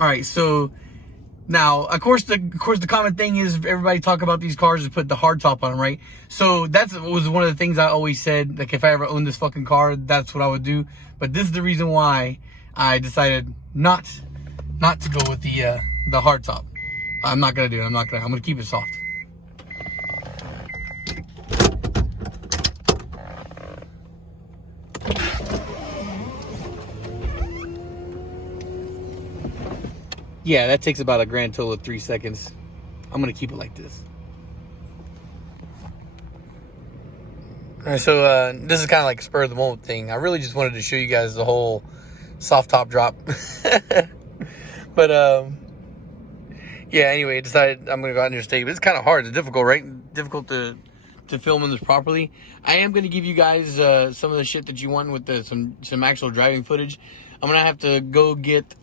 All right, so now, of course, the common thing is everybody talk about these cars is put the hard top on them, right? So that was one of the things I always said. Like, if I ever owned this fucking car, that's what I would do. But this is the reason why I decided not to go with the hard top. I'm not gonna do it. I'm gonna keep it soft. Yeah, that takes about a grand total of 3 seconds. I'm gonna keep it like this. All right, so this is kind of like a spur of the moment thing. I really just wanted to show you guys the whole soft top drop. But yeah, anyway, I decided I'm gonna go out and just take it. But it's kind of hard. It's difficult, right? Difficult to film in this properly. I am gonna give you guys some of the shit that you want with some actual driving footage. I'm gonna have to go get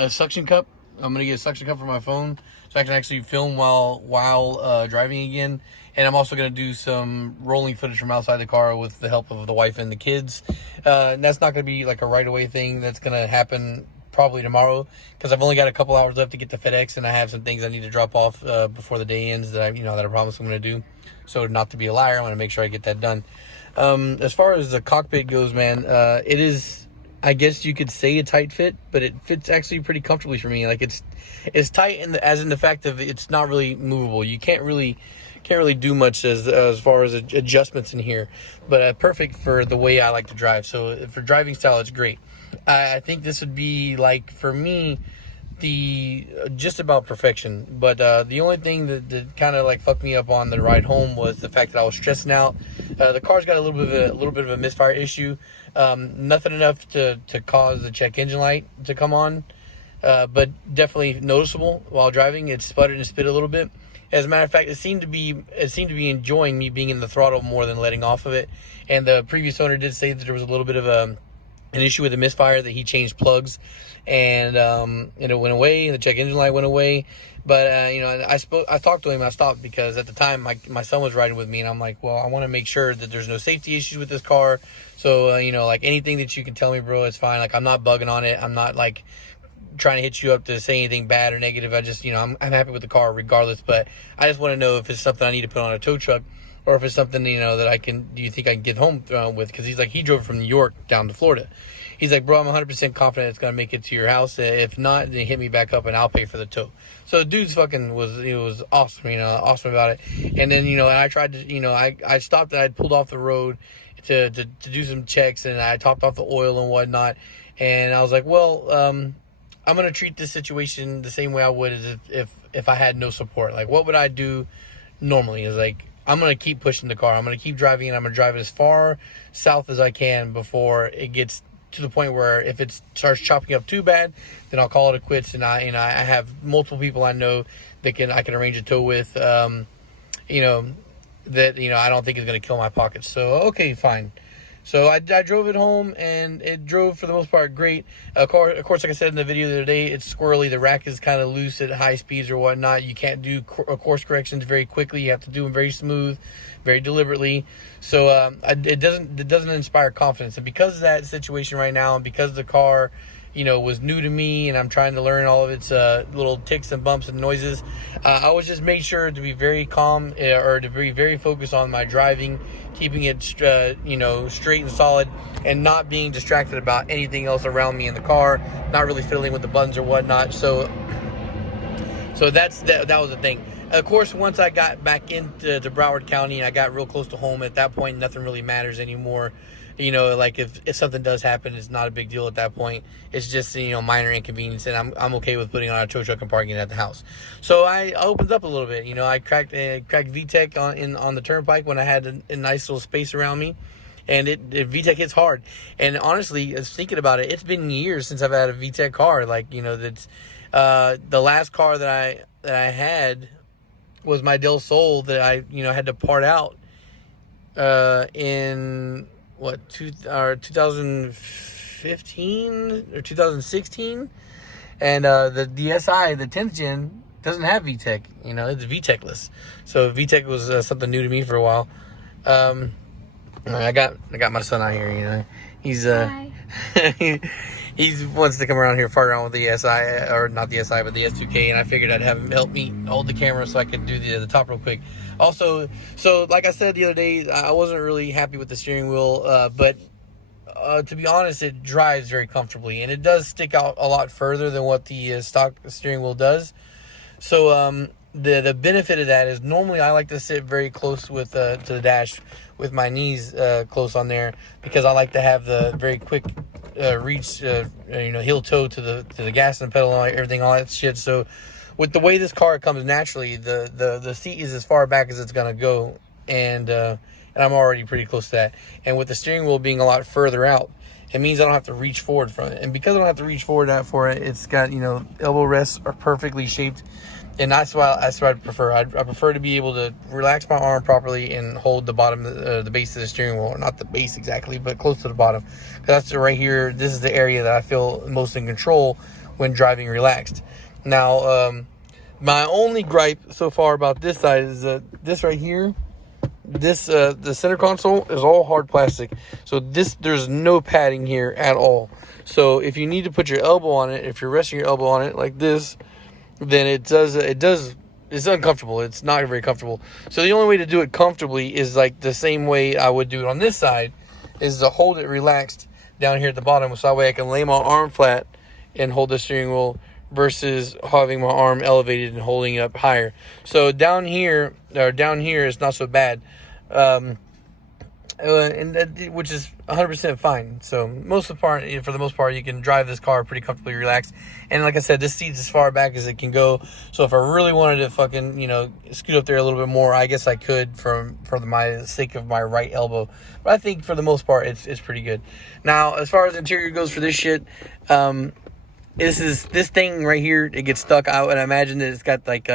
a suction cup. I'm gonna get a suction cup for my phone so I can actually film while driving again. And I'm also gonna do some rolling footage from outside the car with the help of the wife and the kids. And that's not gonna be like a right away thing. That's gonna happen probably tomorrow because I've only got a couple hours left to get to FedEx, and I have some things I need to drop off before the day ends that I promise I'm gonna do. So not to be a liar, I want to make sure I get that done. As far as the cockpit goes, man, it is, I guess you could say, a tight fit, but it fits actually pretty comfortably for me. Like, it's tight as in the fact of it's not really movable. You can't really do much as far as adjustments in here, but perfect for the way I like to drive. So for driving style, it's great. I think this would be, like, for me, just about perfection. But the only thing that kind of like fucked me up on the ride home was the fact that I was stressing out. The car's got a little bit of a misfire issue. Nothing enough to cause the check engine light to come on, but definitely noticeable while driving. It sputtered and spit a little bit. As a matter of fact, it seemed to be enjoying me being in the throttle more than letting off of it. And the previous owner did say that there was a little bit of an issue with the misfire, that he changed plugs, and it went away. The check engine light went away. But I talked to him. I stopped because at the time my son was riding with me, and I'm like, well, I want to make sure that there's no safety issues with this car. So like anything that you can tell me, bro, it's fine. Like, I'm not bugging on it. I'm not like trying to hit you up to say anything bad or negative. I just, I'm happy with the car regardless. But I just want to know if it's something I need to put on a tow truck, or if it's something, that do you think I can get home with? Because he's like, he drove from New York down to Florida. He's like, bro, I'm 100% confident it's going to make it to your house. If not, then hit me back up and I'll pay for the tow. So the dude's fucking was awesome, awesome about it. And then, and I tried to, I stopped and I pulled off the road to do some checks, and I topped off the oil and whatnot. And I was like, well, I'm going to treat this situation the same way I would as if I had no support. Like, what would I do normally? Is like, I'm going to keep pushing the car. I'm going to keep driving, and I'm going to drive it as far south as I can before it gets to the point where if it starts chopping up too bad, then I'll call it a quits. And I have multiple people I know that I can arrange a tow with, that, I don't think is going to kill my pockets. So, okay, fine. So I drove it home, and it drove for the most part great. Of course, like I said in the video the other day, it's squirrely. The rack is kind of loose at high speeds or whatnot. You can't do course corrections very quickly. You have to do them very smooth, very deliberately. So it doesn't inspire confidence. And because of that situation right now, and because the car, was new to me, and I'm trying to learn all of its little ticks and bumps and noises, I always just made sure to be very calm, or to be very focused on my driving, keeping it straight and solid, and not being distracted about anything else around me in the car, not really fiddling with the buttons or whatnot. So that was the thing. Of course, once I got back into Broward County and I got real close to home, at that point nothing really matters anymore. Like if something does happen, it's not a big deal at that point. It's just, minor inconvenience, and I'm okay with putting on a tow truck and parking it at the house. So I opened up a little bit. I cracked VTEC on the turnpike when I had a nice little space around me, and VTEC hits hard. And honestly, thinking about it, it's been years since I've had a VTEC car. Like, that's the last car that I had was my Del Sol that I had to part out in 2015 or 2016, and the DSi, the 10th gen, doesn't have VTEC. It's VTEC-less. So VTEC was something new to me for a while. I got my son out here. He's he wants to come around here, fart around with the SI, or not the SI, but the S2K, and I figured I'd have him help me hold the camera so I could do the top real quick. Also, so like I said the other day, I wasn't really happy with the steering wheel, but to be honest, it drives very comfortably, and it does stick out a lot further than what the stock steering wheel does. So the benefit of that is normally I like to sit very close with to the dash with my knees close on there, because I like to have the very quick reach, heel toe to the gas and pedal and everything, all that shit. So with the way this car comes naturally, the seat is as far back as it's gonna go, and I'm already pretty close to that. And with the steering wheel being a lot further out, it means I don't have to reach forward from it. And because I don't have to reach forward for it, it's got, elbow rests are perfectly shaped. And that's what I prefer. I prefer to be able to relax my arm properly and hold the bottom, the base of the steering wheel. Or not the base exactly, but close to the bottom. Because that's right here. This is the area that I feel most in control when driving relaxed. Now, my only gripe so far about this side is this right here. This the center console is all hard plastic, so there's no padding here at all. So if you need to put your elbow on it, if you're resting your elbow on it like this, then it's uncomfortable. It's not very comfortable. So the only way to do it comfortably is like the same way I would do it on this side, is to hold it relaxed down here at the bottom, so that way I can lay my arm flat and hold the steering wheel, versus having my arm elevated and holding it up higher. So down here is not so bad, which is 100% fine. So for the most part, you can drive this car pretty comfortably relaxed. And like I said, this seat's as far back as it can go. So if I really wanted to fucking, scoot up there a little bit more, I guess I could for my sake of my right elbow. But I think for the most part, it's pretty good. Now, as far as interior goes for this shit, this thing right here, it gets stuck. I would imagine that it's got like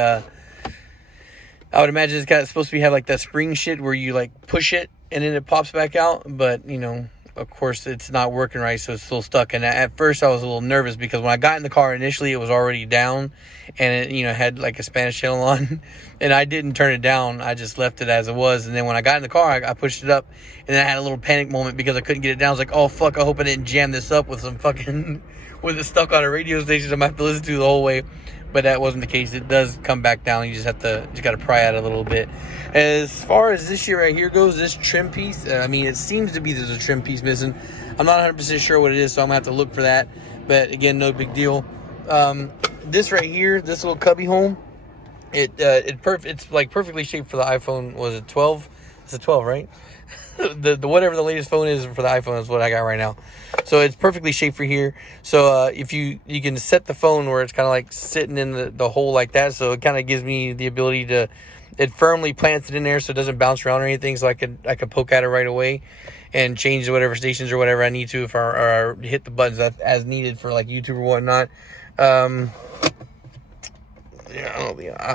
it's supposed to have like that spring shit where you like push it and then it pops back out. But of course it's not working right, so it's still stuck. And at first I was a little nervous, because when I got in the car initially, it was already down, and it had like a Spanish channel on, and I didn't turn it down. I just left it as it was. And then when I got in the car, I pushed it up, and then I had a little panic moment because I couldn't get it down. I was like, oh fuck, I hope I didn't jam this up with some fucking with it stuck on a radio station I might have to listen to the whole way. But that wasn't the case. It does come back down. You just got to pry at it a little bit. As far as this shit right here goes, this trim piece, it seems to be there's a trim piece missing. I'm not 100% sure what it is, so I'm gonna have to look for that. But again, no big deal. This right here, this little cubby hole, it's like perfectly shaped for the iPhone. Was it 12? It's a 12, right? the whatever the latest phone is for the iPhone is what I got right now. So it's perfectly shaped for here. So if you can set the phone where it's kind of like sitting in the hole like that, so it kind of gives me the ability to, it firmly plants it in there so it doesn't bounce around or anything, so I could poke at it right away and change whatever stations or whatever I need to, if I hit the buttons as needed for like YouTube or whatnot. I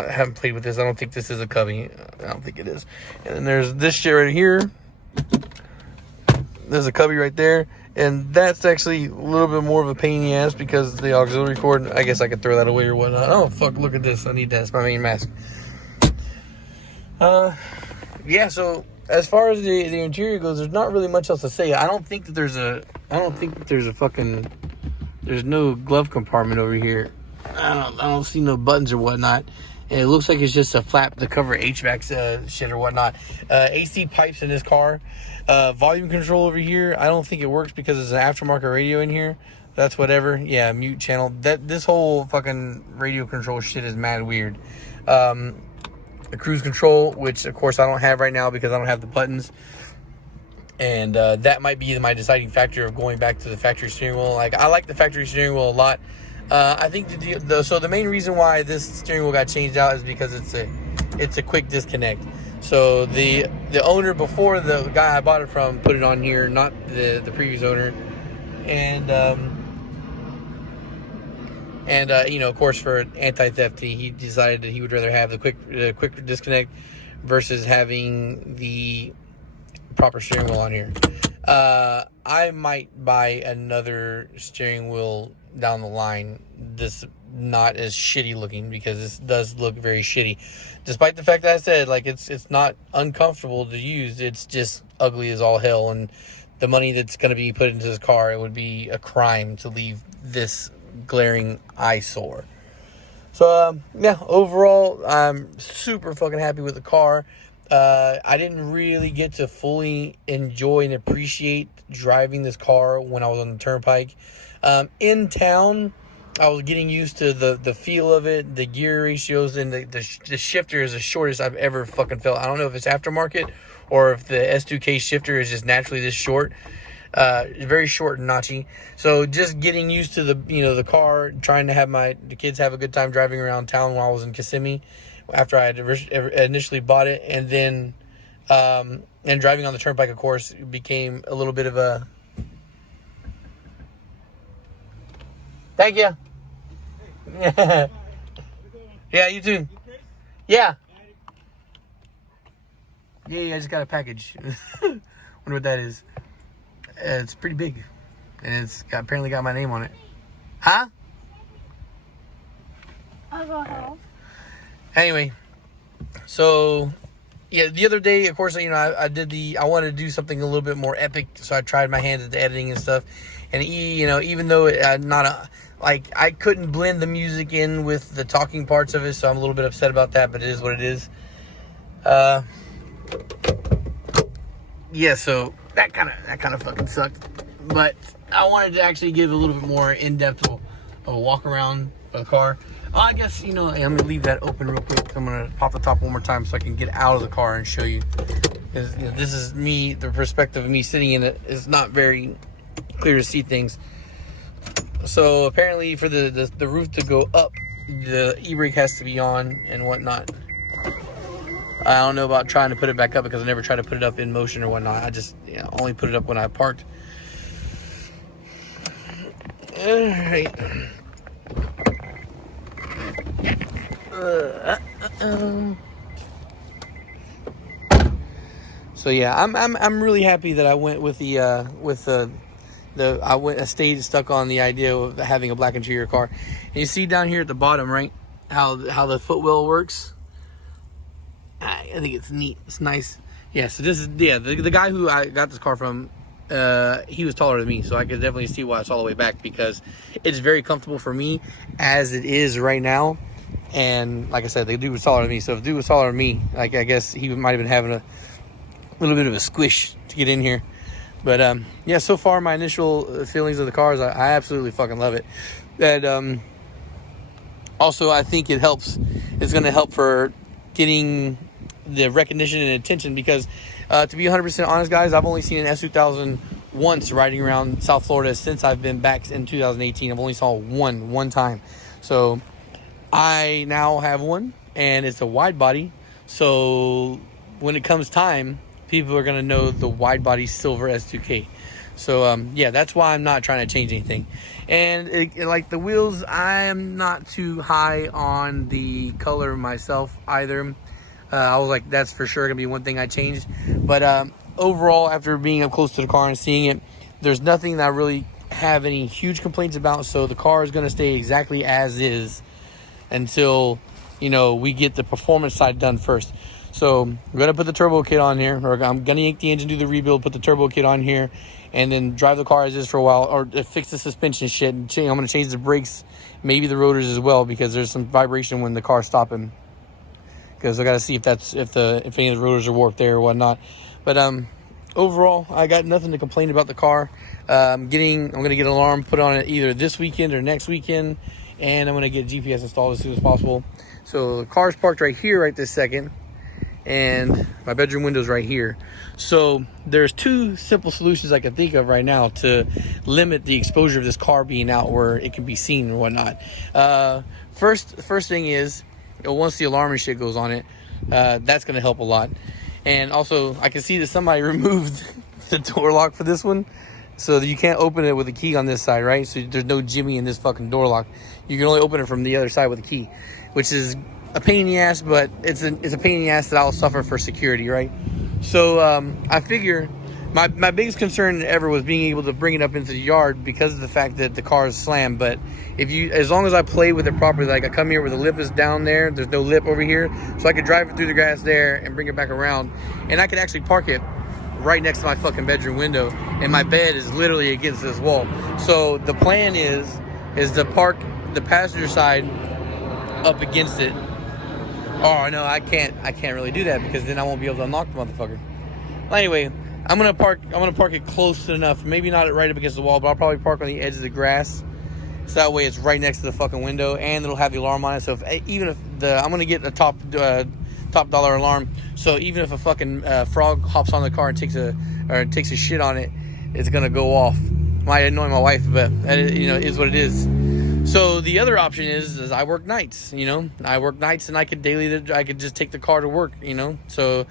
haven't played with this. I don't think this is a cubby. I don't think it is. And then there's this shit right here. There's a cubby right there, and that's actually a little bit more of a pain in the ass because the auxiliary cord. I guess I could throw that away or whatnot. Oh fuck! Look at this. I need that. It's my main mask. Yeah. So as far as the interior goes, there's not really much else to say. I don't think that there's no glove compartment over here. I don't see no buttons or whatnot. And it looks like it's just a flap to cover HVAC shit or whatnot. AC pipes in this car. Volume control over here. I don't think it works because there's an aftermarket radio in here. That's whatever. Yeah, mute channel. This whole fucking radio control shit is mad weird. The cruise control, which of course I don't have right now because I don't have the buttons. And that might be my deciding factor of going back to the factory steering wheel. Like, I like the factory steering wheel a lot. I think the main reason why this steering wheel got changed out is because it's a quick disconnect. So the owner before, the guy I bought it from, put it on here, not the previous owner, and of course for anti-theft, he decided that he would rather have the quick disconnect versus having the proper steering wheel on here. I might buy another steering wheel down the line, this not as shitty looking, because this does look very shitty, despite the fact that I said, like, it's not uncomfortable to use. It's just ugly as all hell, and the money that's going to be put into this car, it would be a crime to leave this glaring eyesore. So, yeah, overall, I'm super fucking happy with the car. I didn't really get to fully enjoy and appreciate driving this car when I was on the turnpike. In town, I was getting used to the feel of it, the gear ratios, and the shifter is the shortest I've ever fucking felt. I don't know if it's aftermarket or if the S2K shifter is just naturally this short. Very short and notchy. So just getting used to the car, trying to have the kids have a good time driving around town while I was in Kissimmee after I had initially bought it, and then and driving on the turnpike, of course, became a little bit of a. Thank you. Yeah, you too. Yeah. Yeah, I just got a package. Wonder what that is. It's pretty big, and apparently got my name on it. Huh? I'll go help. Anyway, so yeah, the other day, of course, I wanted to do something a little bit more epic, so I tried my hands at the editing and stuff. And even though I couldn't blend the music in with the talking parts of it, so I'm a little bit upset about that. But it is what it is. Yeah, so that kind of fucking sucked. But I wanted to actually give a little bit more in-depth of a walk around of the car. I guess, I'm going to leave that open real quick. I'm going to pop the top one more time so I can get out of the car and show you. Because, this is me, the perspective of me sitting in it is not very clear to see things. So apparently for the roof to go up, the e-brake has to be on and whatnot. I don't know about trying to put it back up because I never tried to put it up in motion or whatnot. I just only put it up when I parked. Alright. So yeah, I'm really happy that I went with I stayed stuck on the idea of having a black interior car. And you see down here at the bottom, right, how the footwell works. I think it's neat. It's nice. Yeah, so this is, the guy who I got this car from, he was taller than me, so I could definitely see why it's all the way back, because it's very comfortable for me as it is right now. And like I said, the dude was taller than me, so if the dude was taller than me, I guess he might have been having a little bit of a squish to get in here. But yeah, so far my initial feelings of the cars, I absolutely fucking love it. And also I think it's going to help for getting the recognition and attention, because to be 100% honest, guys, I've only seen an S2000 once riding around South Florida since I've been back in 2018. I've only saw one time. So I now have one, and it's a wide body. So when it comes time, people are going to know the wide body silver S2K. So yeah, that's why I'm not trying to change anything. And like the wheels, I am not too high on the color myself either. I was like, that's for sure gonna be one thing I changed. But overall, after being up close to the car and seeing it, there's nothing that I really have any huge complaints about. So the car is gonna stay exactly as is until we get the performance side done first. So I'm gonna put the turbo kit on here, or I'm gonna yank the engine, do the rebuild, put the turbo kit on here, and then drive the car as is for a while, or fix the suspension shit. And I'm gonna change the brakes, maybe the rotors as well, because there's some vibration when the car's stopping. Because I got to see if any of the rotors are warped there or whatnot. But overall, I got nothing to complain about the car. I'm gonna get an alarm put on it either this weekend or next weekend, and I'm gonna get GPS installed as soon as possible. So the car's parked right here right this second, and my bedroom window's right here. So there's two simple solutions I can think of right now to limit the exposure of this car being out where it can be seen or whatnot. First thing is, once the alarm and shit goes on it, that's going to help a lot. And also, I can see that somebody removed the door lock for this one, so that you can't open it with a key on this side, right? So there's no jimmy in this fucking door lock. You can only open it from the other side with a key, which is a pain in the ass, but it's a pain in the ass that I'll suffer for security, right? So I figure my biggest concern ever was being able to bring it up into the yard because of the fact that the car is slammed. But as long as I play with it properly, like I come here where the lip is down there, there's no lip over here, so I could drive it through the grass there and bring it back around, and I could actually park it right next to my fucking bedroom window, and my bed is literally against this wall. So the plan is to park the passenger side up against it. Oh no, I can't really do that because then I won't be able to unlock the motherfucker. Well, anyway, I'm gonna park it close enough, maybe not right up against the wall, but I'll probably park on the edge of the grass. So that way it's right next to the fucking window, and it'll have the alarm on it. So even if I'm gonna get a top dollar alarm, so even if a fucking frog hops on the car and takes a shit on it, it's gonna go off. Might annoy my wife, but it is what it is. So the other option is I work nights. I work nights, and I could just take the car to work. So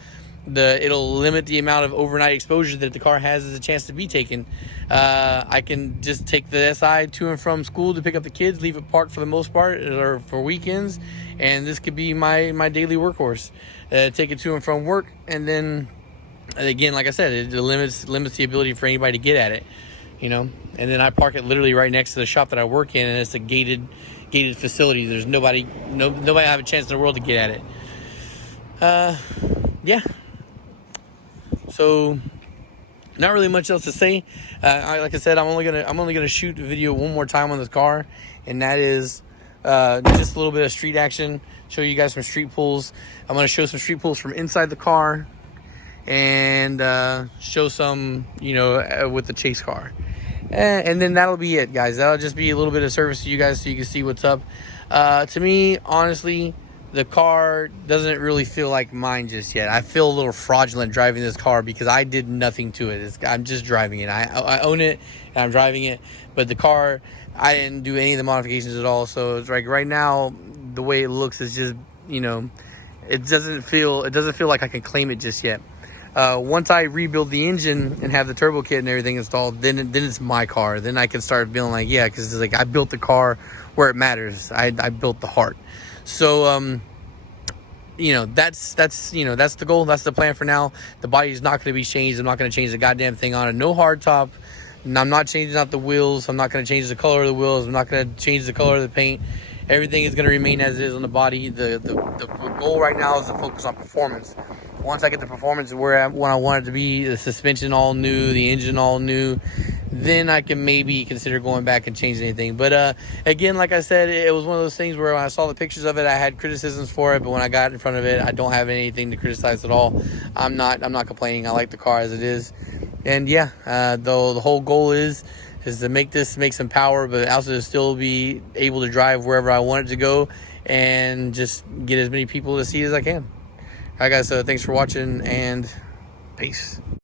it'll limit the amount of overnight exposure that the car has as a chance to be taken. I can just take the SI to and from school to pick up the kids, leave it parked for the most part, or for weekends, and this could be my daily workhorse. Take it to and from work, and then again, like I said, it limits the ability for anybody to get at it. And then I park it literally right next to the shop that I work in, and it's a gated facility. There's nobody have a chance in the world to get at it. Yeah. So, not really much else to say. Like I said, I'm only gonna shoot a video one more time on this car, and that is just a little bit of street action. Show you guys some street pulls. I'm gonna show some street pulls from inside the car, and show some, with the chase car. And then that'll be it, guys. That'll just be a little bit of service to you guys so you can see what's up. To me, honestly, the car doesn't really feel like mine just yet. I feel a little fraudulent driving this car because I did nothing to it. I'm just driving it. I own it and I'm driving it. But the car, I didn't do any of the modifications at all. So it's like right now, the way it looks is just, it doesn't feel like I can claim it just yet. Once I rebuild the engine and have the turbo kit and everything installed, then it's my car. Then I can start feeling like, yeah, because it's like I built the car where it matters. I built the heart. So that's the goal. That's the plan for now. The body is not going to be changed. I'm not going to change the goddamn thing on it. No hard top. And I'm not changing out the wheels. I'm not going to change the color of the wheels. I'm not going to change the color of the paint. Everything is going to remain as it is on the body. The goal right now is to focus on performance. Once I get the performance when I want it to be, the suspension all new, the engine all new, then I can maybe consider going back and changing anything. But again, like I said, it was one of those things where when I saw the pictures of it, I had criticisms for it, but when I got in front of it, I don't have anything to criticize at all. I'm not complaining. I like the car as it is. And yeah, though the whole goal is to make some power, but also to still be able to drive wherever I want it to go and just get as many people to see it as I can. All right, guys, so thanks for watching, and peace.